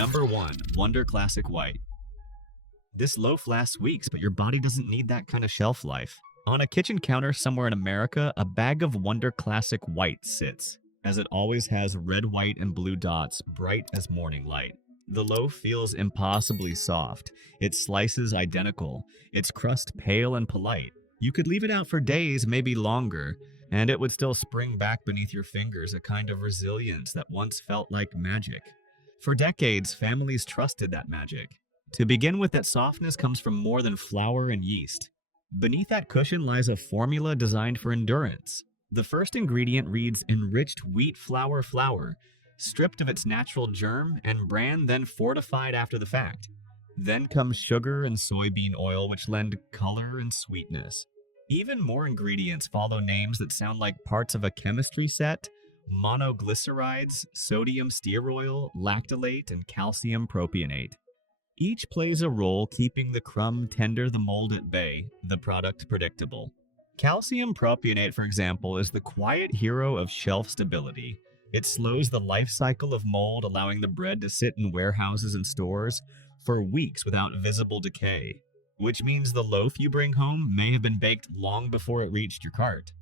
Number 1. Wonder Classic White. This loaf lasts weeks, but your body doesn't need that kind of shelf life. On a kitchen counter somewhere in America, a bag of Wonder Classic White sits, as it always has red, white, and blue dots, bright as morning light. The loaf feels impossibly soft. Its slices identical. Its crust pale and polite. You could leave it out for days, maybe longer, and it would still spring back beneath your fingers, a kind of resilience that once felt like magic. For decades, families trusted that magic. To begin with, that softness comes from more than flour and yeast. Beneath that cushion lies a formula designed for endurance. The first ingredient reads enriched wheat flour flour, stripped of its natural germ and bran, then fortified after the fact. Then comes sugar and soybean oil, which lend color and sweetness. Even more ingredients follow names that sound like parts of a chemistry set: monoglycerides, sodium stearoyl, lactylate, and calcium propionate. Each plays a role keeping the crumb tender, the mold at bay, the product predictable. Calcium propionate, for example, is the quiet hero of shelf stability. It slows the life cycle of mold, allowing the bread to sit in warehouses and stores for weeks without visible decay, which means the loaf you bring home may have been baked long before it reached your cart.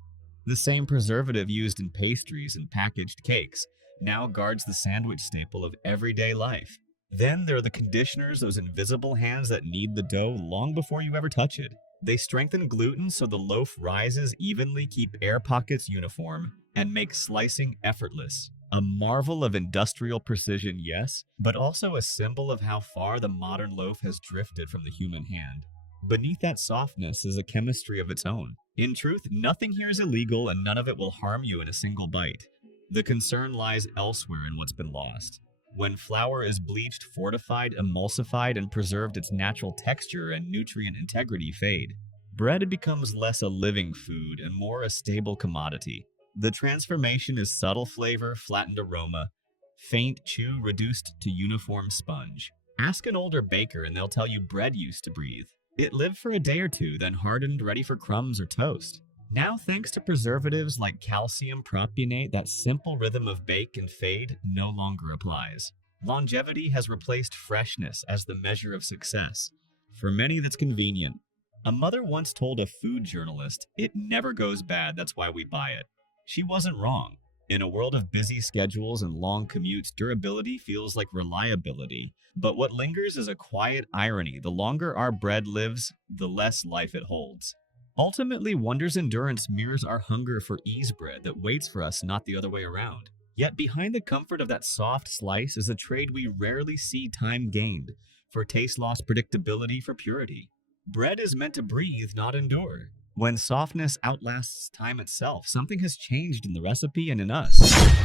The same preservative used in pastries and packaged cakes now guards the sandwich staple of everyday life. Then there are the conditioners, those invisible hands that knead the dough long before you ever touch it. They strengthen gluten so the loaf rises evenly, keep air pockets uniform, and make slicing effortless. A marvel of industrial precision, yes, but also a symbol of how far the modern loaf has drifted from the human hand. Beneath that softness is a chemistry of its own. In truth, nothing here is illegal and none of it will harm you in a single bite. The concern lies elsewhere in what's been lost. When flour is bleached, fortified, emulsified, and preserved, its natural texture and nutrient integrity fade. Bread becomes less a living food and more a stable commodity. The transformation is subtle flavor, flattened aroma, faint chew reduced to uniform sponge. Ask an older baker and they'll tell you bread used to breathe. It lived for a day or two, then hardened, ready for crumbs or toast. Now, thanks to preservatives like calcium propionate, that simple rhythm of bake and fade no longer applies. Longevity has replaced freshness as the measure of success. For many, that's convenient. A mother once told a food journalist, "It never goes bad, that's why we buy it." She wasn't wrong. In a world of busy schedules and long commutes, durability feels like reliability. But what lingers is a quiet irony. The longer our bread lives, the less life it holds. Ultimately, Wonder's endurance mirrors our hunger for ease bread that waits for us, not the other way around. Yet behind the comfort of that soft slice is a trade we rarely see: time gained, for taste loss, predictability, for purity. Bread is meant to breathe, not endure. When softness outlasts time itself, something has changed in the recipe and in us.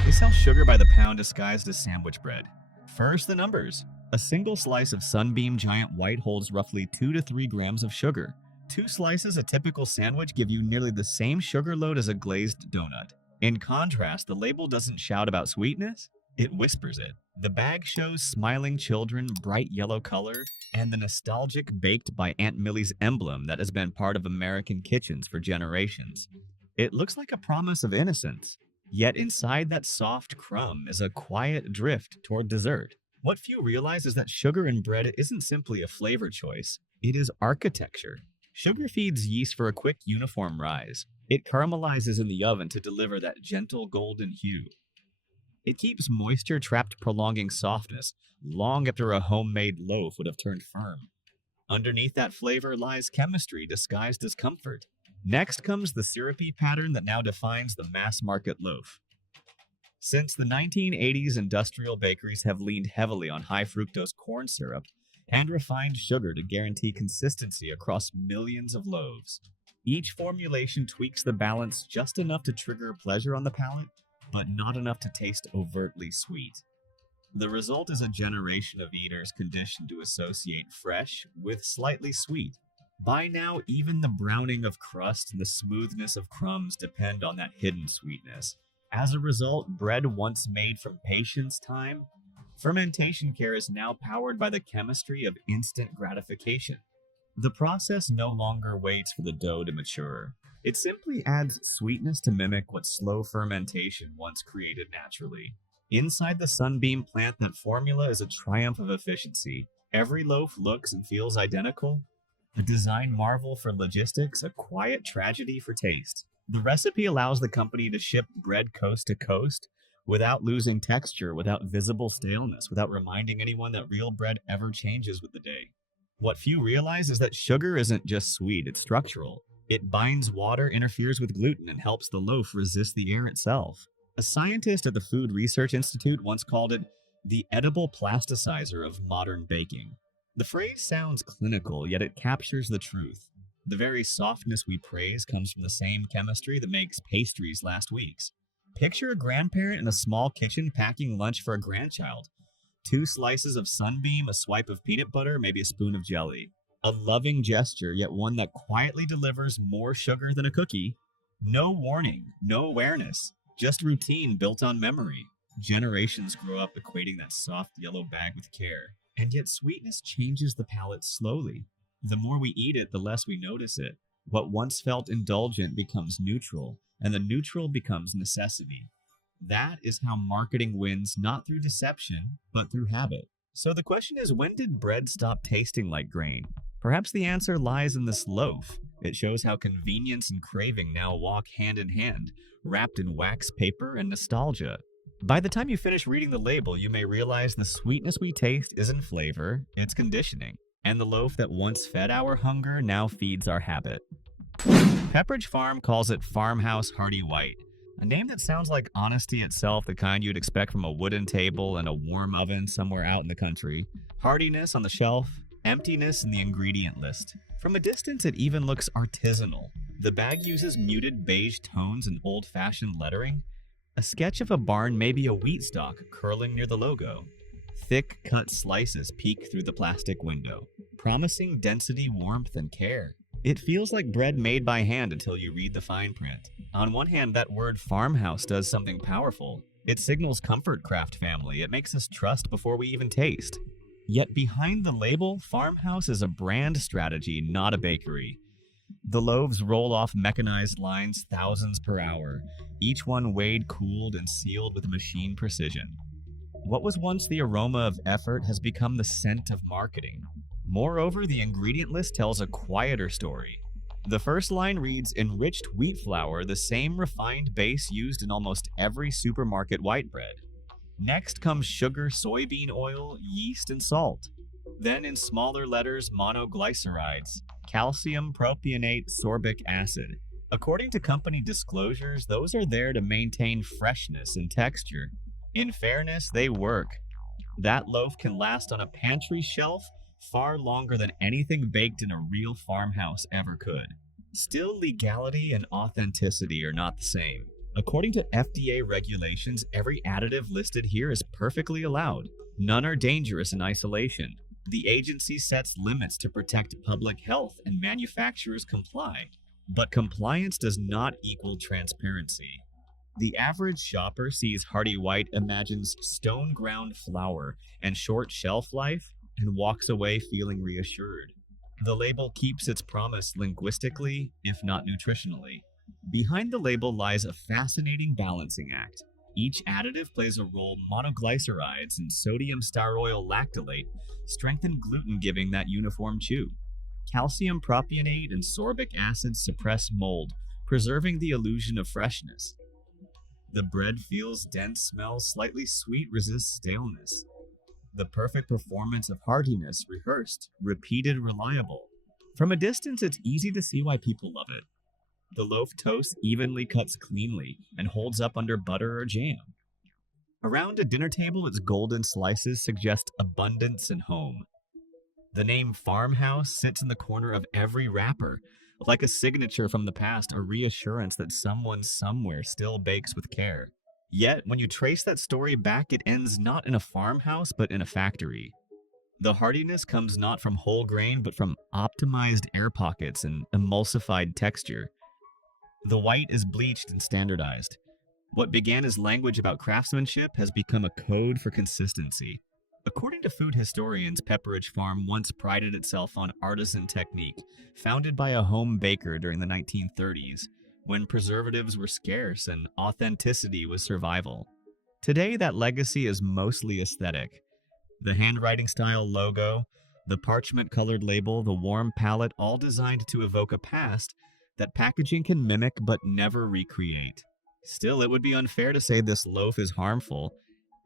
They sell sugar by the pound disguised as sandwich bread. First, the numbers. A single slice of Sunbeam Giant White holds roughly 2 to 3 grams of sugar. 2 slices, a typical sandwich, give you nearly the same sugar load as a glazed donut. In contrast, the label doesn't shout about sweetness, it whispers it. The bag shows smiling children, bright yellow color, and the nostalgic baked by Aunt Millie's emblem that has been part of American kitchens for generations. It looks like a promise of innocence, yet inside that soft crumb is a quiet drift toward dessert. What few realize is that sugar in bread isn't simply a flavor choice, it is architecture. Sugar feeds yeast for a quick, uniform rise. It caramelizes in the oven to deliver that gentle golden hue. It keeps moisture trapped, prolonging softness long after a homemade loaf would have turned firm. Underneath that flavor lies chemistry disguised as comfort. Next comes the syrupy pattern that now defines the mass market loaf. Since the 1980s, industrial bakeries have leaned heavily on high fructose corn syrup and refined sugar to guarantee consistency across millions of loaves. Each formulation tweaks the balance just enough to trigger pleasure on the palate, but not enough to taste overtly sweet. The result is a generation of eaters conditioned to associate fresh with slightly sweet. By now, even the browning of crust and the smoothness of crumbs depend on that hidden sweetness. As a result, bread once made from patience time, fermentation care is now powered by the chemistry of instant gratification. The process no longer waits for the dough to mature. It simply adds sweetness to mimic what slow fermentation once created naturally. Inside the Sunbeam plant, that formula is a triumph of efficiency. Every loaf looks and feels identical. A design marvel for logistics, a quiet tragedy for taste. The recipe allows the company to ship bread coast to coast without losing texture, without visible staleness, without reminding anyone that real bread ever changes with the day. What few realize is that sugar isn't just sweet, it's structural. It binds water, interferes with gluten, and helps the loaf resist the air itself. A scientist at the Food Research Institute once called it the edible plasticizer of modern baking. The phrase sounds clinical, yet it captures the truth. The very softness we praise comes from the same chemistry that makes pastries last week's. Picture a grandparent in a small kitchen packing lunch for a grandchild. 2 slices of Sunbeam, a swipe of peanut butter, maybe a spoon of jelly. A loving gesture, yet one that quietly delivers more sugar than a cookie. No warning, no awareness, just routine built on memory. Generations grow up equating that soft yellow bag with care, and yet sweetness changes the palate slowly. The more we eat it, the less we notice it. What once felt indulgent becomes neutral, and the neutral becomes necessity. That is how marketing wins, not through deception, but through habit. So the question is, when did bread stop tasting like grain? Perhaps the answer lies in this loaf. It shows how convenience and craving now walk hand in hand, wrapped in wax paper and nostalgia. By the time you finish reading the label, you may realize the sweetness we taste isn't flavor, it's conditioning. And the loaf that once fed our hunger now feeds our habit. Pepperidge Farm calls it Farmhouse Hearty White, a name that sounds like honesty itself, the kind you'd expect from a wooden table and a warm oven somewhere out in the country. Heartiness on the shelf, emptiness in the ingredient list. From a distance, it even looks artisanal. The bag uses muted beige tones and old-fashioned lettering. A sketch of a barn, maybe a wheat stalk, curling near the logo. Thick cut slices peek through the plastic window, promising density, warmth, and care. It feels like bread made by hand until you read the fine print. On one hand, that word farmhouse does something powerful. It signals comfort craft family. It makes us trust before we even taste. Yet behind the label, farmhouse is a brand strategy, not a bakery. The loaves roll off mechanized lines thousands per hour, each one weighed, cooled, and sealed with machine precision. What was once the aroma of effort has become the scent of marketing. Moreover, the ingredient list tells a quieter story. The first line reads, enriched wheat flour, the same refined base used in almost every supermarket white bread. Next comes sugar, soybean oil, yeast, and salt. Then in smaller letters, monoglycerides, calcium propionate sorbic acid. According to company disclosures, those are there to maintain freshness and texture. In fairness, they work. That loaf can last on a pantry shelf far longer than anything baked in a real farmhouse ever could. Still, legality and authenticity are not the same. According to FDA regulations, every additive listed here is perfectly allowed. None are dangerous in isolation. The agency sets limits to protect public health, and manufacturers comply. But compliance does not equal transparency. The average shopper sees Hearty White, imagines stone-ground flour and short shelf life, and walks away feeling reassured. The label keeps its promise linguistically, if not nutritionally. Behind the label lies a fascinating balancing act. Each additive plays a role. Monoglycerides and sodium stauryl lactylate strengthen gluten, giving that uniform chew. Calcium propionate and sorbic acid suppress mold, preserving the illusion of freshness. The bread feels dense, smells slightly sweet, resists staleness. The perfect performance of heartiness, rehearsed, repeated, reliable. From a distance, it's easy to see why people love it. The loaf toast evenly cuts cleanly and holds up under butter or jam. Around a dinner table, its golden slices suggest abundance and home. The name farmhouse sits in the corner of every wrapper, like a signature from the past, a reassurance that someone somewhere still bakes with care. Yet, when you trace that story back, it ends not in a farmhouse, but in a factory. The heartiness comes not from whole grain, but from optimized air pockets and emulsified texture. The white is bleached and standardized. What began as language about craftsmanship has become a code for consistency. According to food historians, Pepperidge Farm once prided itself on artisan technique, founded by a home baker during the 1930s, when preservatives were scarce and authenticity was survival. Today, that legacy is mostly aesthetic. The handwriting style logo, the parchment colored label, the warm palette, all designed to evoke a past that packaging can mimic but never recreate. Still, it would be unfair to say this loaf is harmful.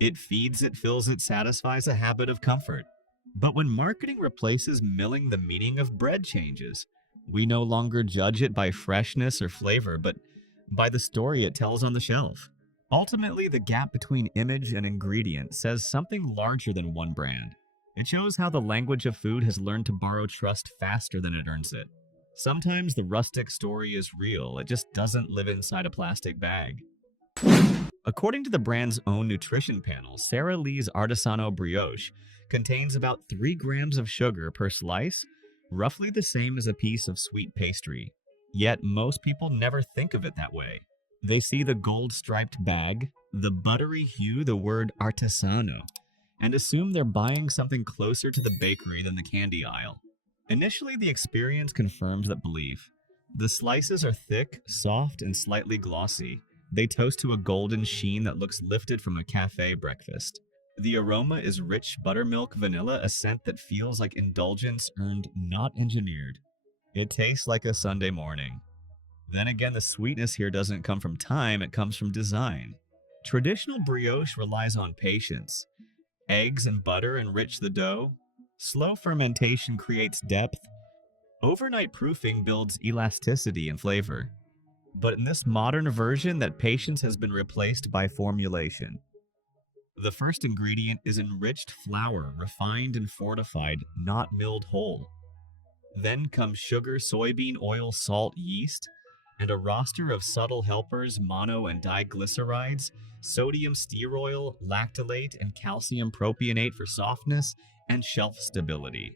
It feeds, it fills, it satisfies a habit of comfort. But when marketing replaces milling, the meaning of bread changes. We no longer judge it by freshness or flavor, but by the story it tells on the shelf. Ultimately, the gap between image and ingredient says something larger than one brand. It shows how the language of food has learned to borrow trust faster than it earns it. Sometimes the rustic story is real, it just doesn't live inside a plastic bag. According to the brand's own nutrition panel, Sara Lee's Artisano Brioche contains about 3 grams of sugar per slice, roughly the same as a piece of sweet pastry. Yet most people never think of it that way. They see the gold-striped bag, the buttery hue, the word artisano, and assume they're buying something closer to the bakery than the candy aisle. Initially, the experience confirms that belief. The slices are thick, soft, and slightly glossy. They toast to a golden sheen that looks lifted from a cafe breakfast. The aroma is rich buttermilk vanilla, a scent that feels like indulgence earned, not engineered. It tastes like a Sunday morning. Then again, the sweetness here doesn't come from time, it comes from design. Traditional brioche relies on patience. Eggs and butter enrich the dough. Slow fermentation creates depth. Overnight proofing builds elasticity and flavor. But in this modern version, that patience has been replaced by formulation. The first ingredient is enriched flour, refined and fortified, not milled whole. Then comes sugar, soybean oil, salt, yeast, and a roster of subtle helpers, mono and diglycerides, sodium stearoyl, lactylate, and calcium propionate for softness and shelf stability.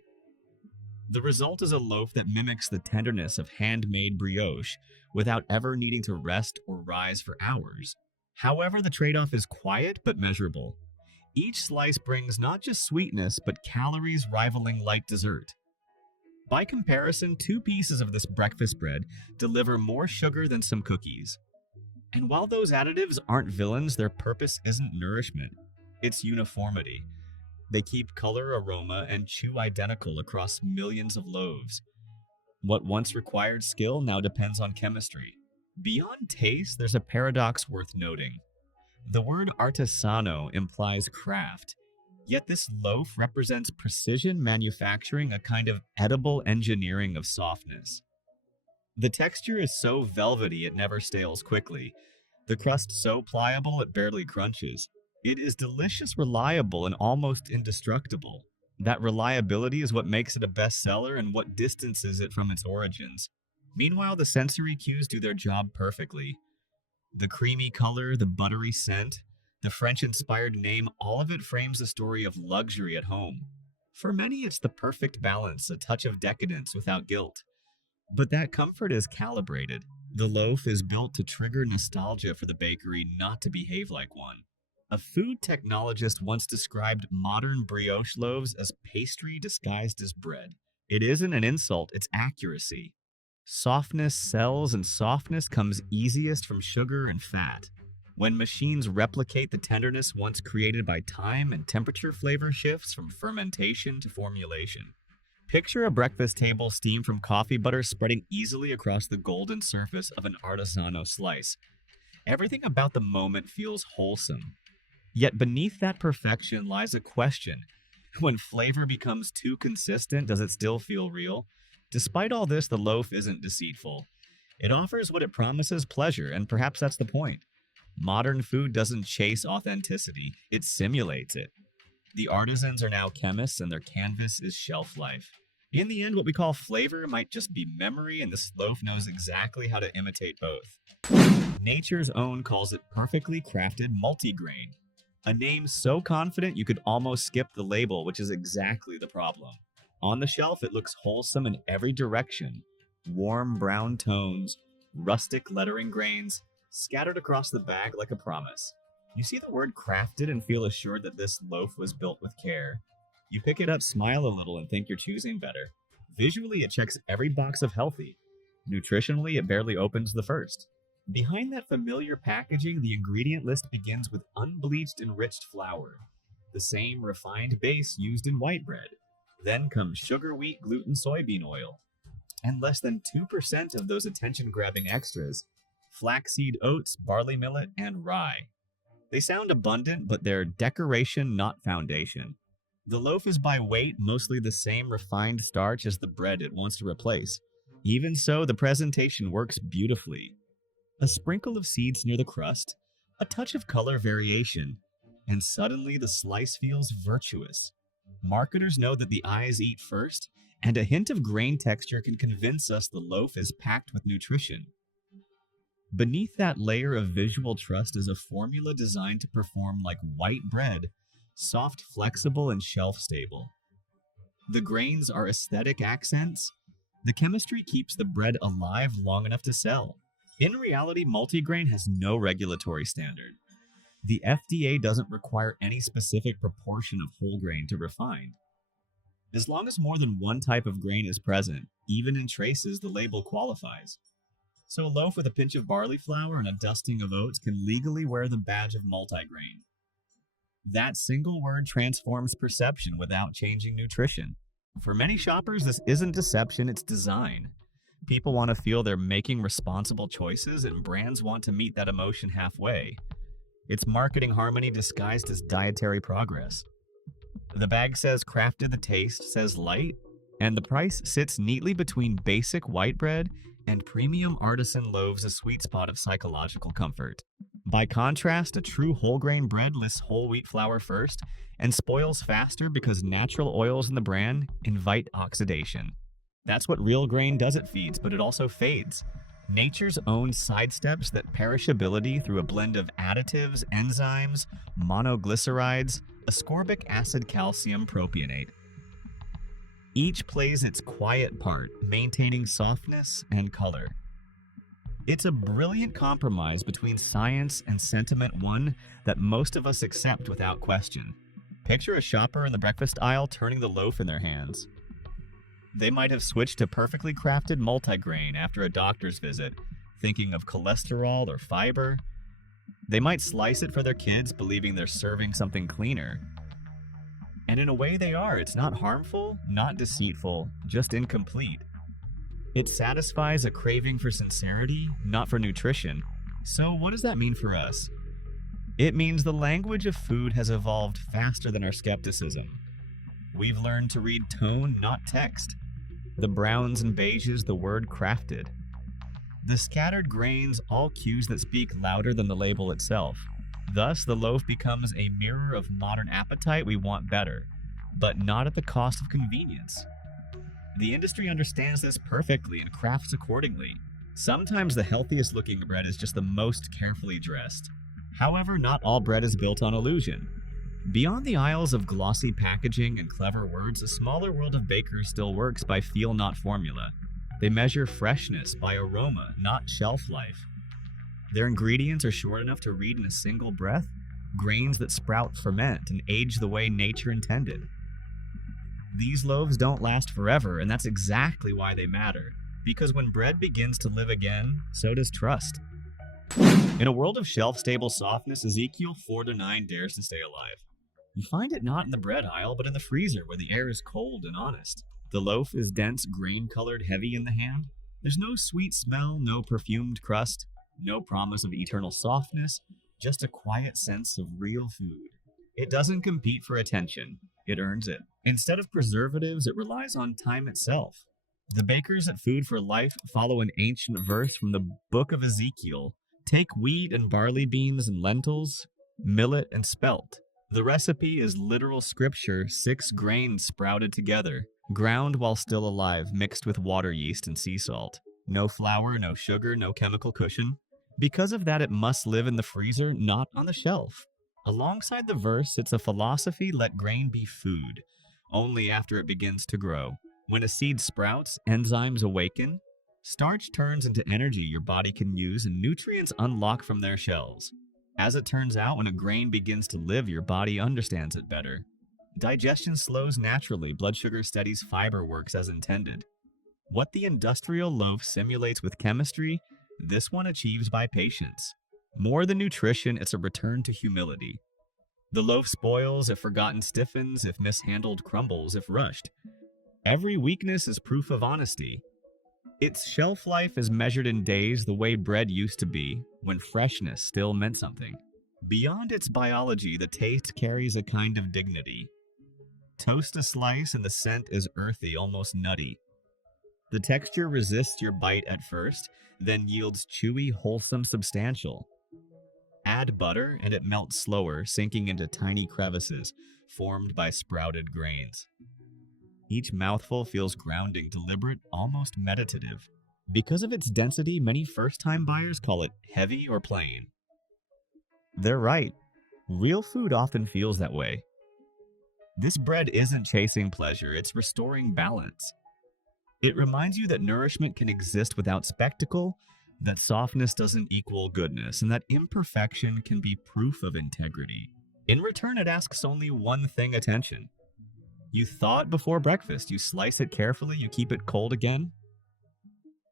The result is a loaf that mimics the tenderness of handmade brioche without ever needing to rest or rise for hours. However, the trade-off is quiet but measurable. Each slice brings not just sweetness, but calories rivaling light dessert. By comparison, 2 pieces of this breakfast bread deliver more sugar than some cookies. And while those additives aren't villains, their purpose isn't nourishment, it's uniformity. They keep color, aroma, and chew identical across millions of loaves. What once required skill now depends on chemistry. Beyond taste, there's a paradox worth noting. The word artisano implies craft, yet this loaf represents precision manufacturing, a kind of edible engineering of softness. The texture is so velvety it never stales quickly. The crust so pliable it barely crunches. It is delicious, reliable, and almost indestructible. That reliability is what makes it a bestseller and what distances it from its origins. Meanwhile, the sensory cues do their job perfectly. The creamy color, the buttery scent, the French-inspired name, all of it frames a story of luxury at home. For many, it's the perfect balance, a touch of decadence without guilt. But that comfort is calibrated. The loaf is built to trigger nostalgia for the bakery, not to behave like one. A food technologist once described modern brioche loaves as pastry disguised as bread. It isn't an insult, it's accuracy. Softness sells, and softness comes easiest from sugar and fat. When machines replicate the tenderness once created by time and temperature, flavor shifts from fermentation to formulation. Picture a breakfast table steamed from coffee butter spreading easily across the golden surface of an artisano slice. Everything about the moment feels wholesome. Yet beneath that perfection lies a question. When flavor becomes too consistent, does it still feel real? Despite all this, the loaf isn't deceitful. It offers what it promises: pleasure, and perhaps that's the point. Modern food doesn't chase authenticity, it simulates it. The artisans are now chemists, and their canvas is shelf life. In the end, what we call flavor might just be memory, and this loaf knows exactly how to imitate both. Nature's Own calls it perfectly crafted multigrain. A name so confident you could almost skip the label, which is exactly the problem. On the shelf, it looks wholesome in every direction. Warm brown tones, rustic lettering grains, scattered across the bag like a promise. You see the word crafted and feel assured that this loaf was built with care. You pick it up, smile a little, and think you're choosing better. Visually, it checks every box of healthy. Nutritionally, it barely opens the first. Behind that familiar packaging, the ingredient list begins with unbleached enriched flour, the same refined base used in white bread. Then comes sugar, wheat, gluten, soybean oil, and less than 2% of those attention-grabbing extras, flaxseed, oats, barley millet, and rye. They sound abundant, but they're decoration, not foundation. The loaf is by weight mostly the same refined starch as the bread it wants to replace. Even so, the presentation works beautifully. A sprinkle of seeds near the crust, a touch of color variation, and suddenly the slice feels virtuous. Marketers know that the eyes eat first, and a hint of grain texture can convince us the loaf is packed with nutrition. Beneath that layer of visual trust is a formula designed to perform like white bread, soft, flexible, and shelf-stable. The grains are aesthetic accents. The chemistry keeps the bread alive long enough to sell. In reality, multigrain has no regulatory standard. The FDA doesn't require any specific proportion of whole grain to refine. As long as more than one type of grain is present, even in traces, the label qualifies. So a loaf with a pinch of barley flour and a dusting of oats can legally wear the badge of multigrain. That single word transforms perception without changing nutrition. For many shoppers, this isn't deception, it's design. People want to feel they're making responsible choices, and brands want to meet that emotion halfway. It's marketing harmony disguised as dietary progress. The bag says crafted, the taste says light, and the price sits neatly between basic white bread and premium artisan loaves, a sweet spot of psychological comfort. By contrast, a true whole grain bread lists whole wheat flour first and spoils faster because natural oils in the bran invite oxidation. That's what real grain does, it feeds, but it also fades. Nature's own sidesteps that perishability through a blend of additives, enzymes, monoglycerides, ascorbic acid, calcium propionate. Each plays its quiet part, maintaining softness and color. It's a brilliant compromise between science and sentiment, one that most of us accept without question. Picture a shopper in the breakfast aisle turning the loaf in their hands. They might have switched to perfectly crafted multigrain after a doctor's visit, thinking of cholesterol or fiber. They might slice it for their kids, believing they're serving something cleaner. And in a way they are. It's not harmful, not deceitful, just incomplete. It satisfies a craving for sincerity, not for nutrition. So what does that mean for us? It means the language of food has evolved faster than our skepticism. We've learned to read tone, not text. The browns and beiges, the word crafted. The scattered grains, all cues that speak louder than the label itself. Thus, the loaf becomes a mirror of modern appetite. We want better, but not at the cost of convenience. The industry understands this perfectly and crafts accordingly. Sometimes the healthiest looking bread is just the most carefully dressed. However, not all bread is built on illusion. Beyond the aisles of glossy packaging and clever words, a smaller world of bakers still works by feel, not formula. They measure freshness by aroma, not shelf life. Their ingredients are short enough to read in a single breath, grains that sprout, ferment, and age the way nature intended. These loaves don't last forever, and that's exactly why they matter. Because when bread begins to live again, so does trust. In a world of shelf-stable softness, Ezekiel 4-9 dares to stay alive. You find it not in the bread aisle, but in the freezer, where the air is cold and honest. The loaf is dense, grain-colored, heavy in the hand. There's no sweet smell, no perfumed crust, no promise of eternal softness, just a quiet sense of real food. It doesn't compete for attention. It earns it. Instead of preservatives, it relies on time itself. The bakers at Food for Life follow an ancient verse from the book of Ezekiel. Take wheat and barley beans and lentils, millet and spelt. The recipe is literal scripture, 6 grains sprouted together, ground while still alive, mixed with water, yeast, and sea salt. No flour, no sugar, no chemical cushion. Because of that, it must live in the freezer, not on the shelf. Alongside the verse, it's a philosophy: let grain be food, only after it begins to grow. When a seed sprouts, enzymes awaken, starch turns into energy your body can use, and nutrients unlock from their shells. As it turns out, when a grain begins to live, your body understands it better. Digestion slows naturally, blood sugar steadies, fiber works as intended. What the industrial loaf simulates with chemistry, This one achieves by patience. More than nutrition, it's a return to humility. The loaf spoils if forgotten, stiffens if mishandled, crumbles if rushed. Every weakness is proof of honesty. Its shelf life is measured in days the way bread used to be, when freshness still meant something. Beyond its biology, the taste carries a kind of dignity. Toast a slice and the scent is earthy, almost nutty. The texture resists your bite at first, then yields chewy, wholesome, substantial. Add butter and it melts slower, sinking into tiny crevices formed by sprouted grains. Each mouthful feels grounding, deliberate, almost meditative. Because of its density, many first-time buyers call it heavy or plain. They're right. Real food often feels that way. This bread isn't chasing pleasure, it's restoring balance. It reminds you that nourishment can exist without spectacle, that softness doesn't equal goodness, and that imperfection can be proof of integrity. In return, it asks only one thing: attention. You thaw it before breakfast, you slice it carefully, you keep it cold again.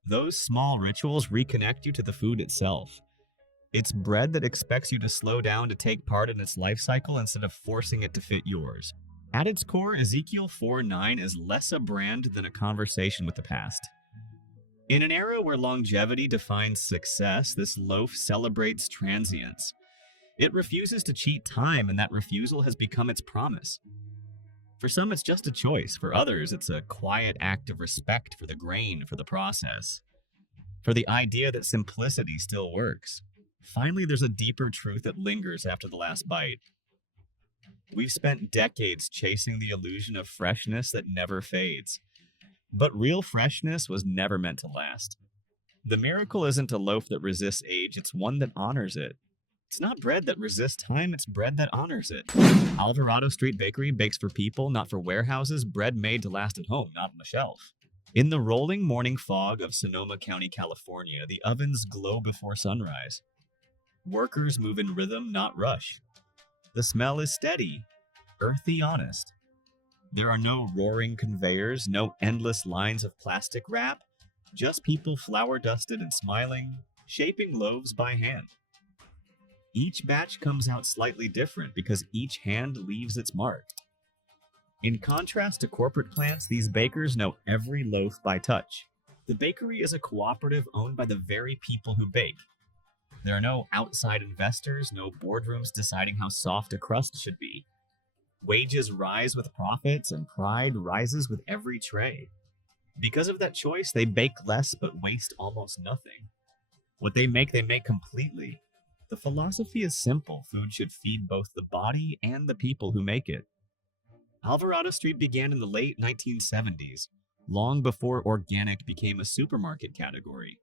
Those small rituals reconnect you to the food itself. It's bread that expects you to slow down to take part in its life cycle instead of forcing it to fit yours. At its core, Ezekiel 4:9 is less a brand than a conversation with the past. In an era where longevity defines success, this loaf celebrates transience. It refuses to cheat time, and that refusal has become its promise. For some, it's just a choice. For others, it's a quiet act of respect for the grain, for the process, for the idea that simplicity still works. Finally, there's a deeper truth that lingers after the last bite. We've spent decades chasing the illusion of freshness that never fades. But real freshness was never meant to last. The miracle isn't a loaf that resists age, it's one that honors it. It's not bread that resists time, it's bread that honors it. Alvarado Street Bakery bakes for people, not for warehouses, bread made to last at home, not on the shelf. In the rolling morning fog of Sonoma County, California, the ovens glow before sunrise. Workers move in rhythm, not rush. The smell is steady, earthy, honest. There are no roaring conveyors, no endless lines of plastic wrap, just people flour-dusted and smiling, shaping loaves by hand. Each batch comes out slightly different because each hand leaves its mark. In contrast to corporate plants, these bakers know every loaf by touch. The bakery is a cooperative owned by the very people who bake. There are no outside investors, no boardrooms deciding how soft a crust should be. Wages rise with profits, and pride rises with every tray. Because of that choice, they bake less but waste almost nothing. What they make completely. The philosophy is simple: food should feed both the body and the people who make it. Alvarado Street began in the late 1970s, long before organic became a supermarket category.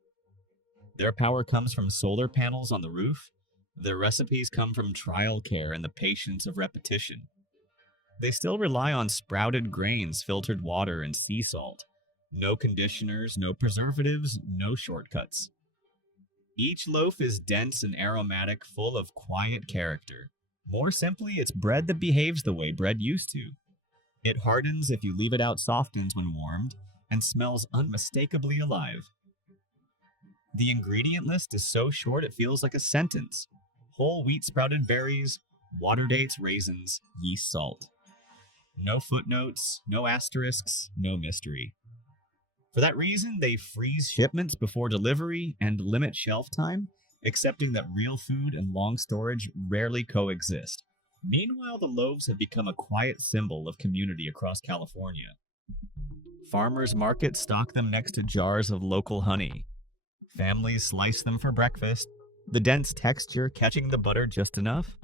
Their power comes from solar panels on the roof. Their recipes come from trial care and the patience of repetition. They still rely on sprouted grains, filtered water, and sea salt. No conditioners, no preservatives, no shortcuts. Each loaf is dense and aromatic, full of quiet character. More simply, it's bread that behaves the way bread used to. It hardens if you leave it out, softens when warmed, and smells unmistakably alive. The ingredient list is so short it feels like a sentence. Whole wheat sprouted berries, water dates, raisins, yeast, salt. No footnotes, no asterisks, no mystery. For that reason, they freeze shipments before delivery and limit shelf time, accepting that real food and long storage rarely coexist. Meanwhile, the loaves have become a quiet symbol of community across California. Farmers markets stock them next to jars of local honey. Families slice them for breakfast, the dense texture catching the butter just enough.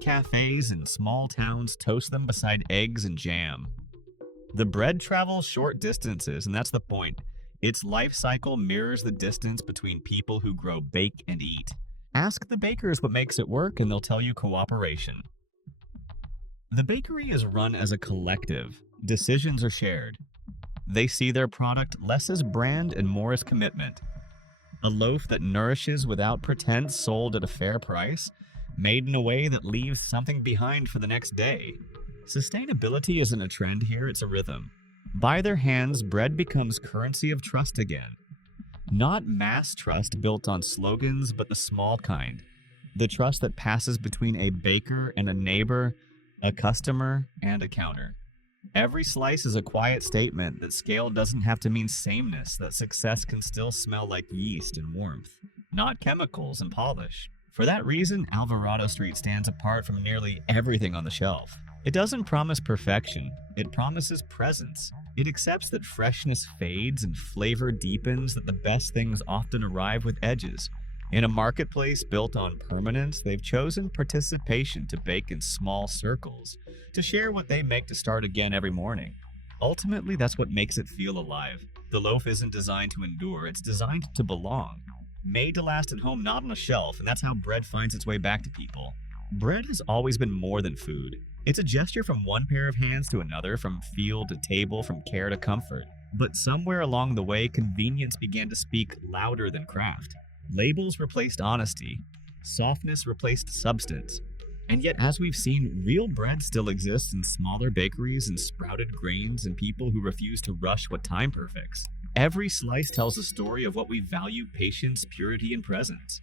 Cafes in small towns toast them beside eggs and jam. The bread travels short distances, and that's the point. Its life cycle mirrors the distance between people who grow, bake, and eat. Ask the bakers what makes it work, and they'll tell you cooperation. The bakery is run as a collective. Decisions are shared. They see their product less as brand and more as commitment. A loaf that nourishes without pretense, sold at a fair price, made in a way that leaves something behind for the next day. Sustainability isn't a trend here, it's a rhythm. By their hands, bread becomes currency of trust again. Not mass trust built on slogans, but the small kind. The trust that passes between a baker and a neighbor, a customer and a counter. Every slice is a quiet statement that scale doesn't have to mean sameness, that success can still smell like yeast and warmth, not chemicals and polish. For that reason, Alvarado Street stands apart from nearly everything on the shelf. It doesn't promise perfection, it promises presence. It accepts that freshness fades and flavor deepens, that the best things often arrive with edges. In a marketplace built on permanence, they've chosen participation to bake in small circles, to share what they make to start again every morning. Ultimately, that's what makes it feel alive. The loaf isn't designed to endure, it's designed to belong. Made to last at home, not on a shelf, and that's how bread finds its way back to people. Bread has always been more than food. It's a gesture from one pair of hands to another, from field to table, from care to comfort. But somewhere along the way, convenience began to speak louder than craft. Labels replaced honesty. Softness replaced substance. And yet, as we've seen, real bread still exists in smaller bakeries and sprouted grains and people who refuse to rush what time perfects. Every slice tells a story of what we value: patience, purity, and presence.